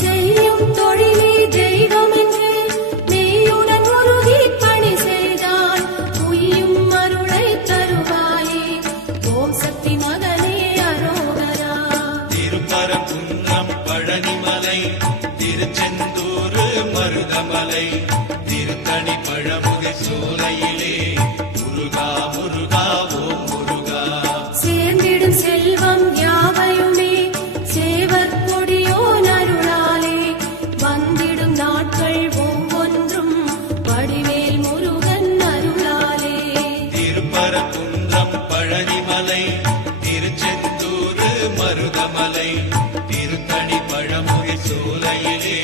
செய்யும் தொழிலே தெய்வமென்று மெய்யுடன் உருகி பணி செய்தால் உய்யும் அருளை தருவாயே. ஓம் சக்தி மகனே அரோகரா. திருப்பரங்குன்றம் பழனிமலை, திருச்செந்தூர் மருதமலை, திருத்தணி பழமுகை சோலையிலே முருகா முருகா ஓம் முருகா. சேர்ந்திடும் செல்வம் யாவையுமே சேவர் கொடியோன் அருளாலே வந்திடும் நாட்கள் ஒவ்வொன்றும் வடிவேல் முருகன் அருளாலே. திருப்பரங்குன்றம் பழனிமலை, திருச்செந்தூர் மருதமலை, திருத்தணி பழமுகை சோலையிலே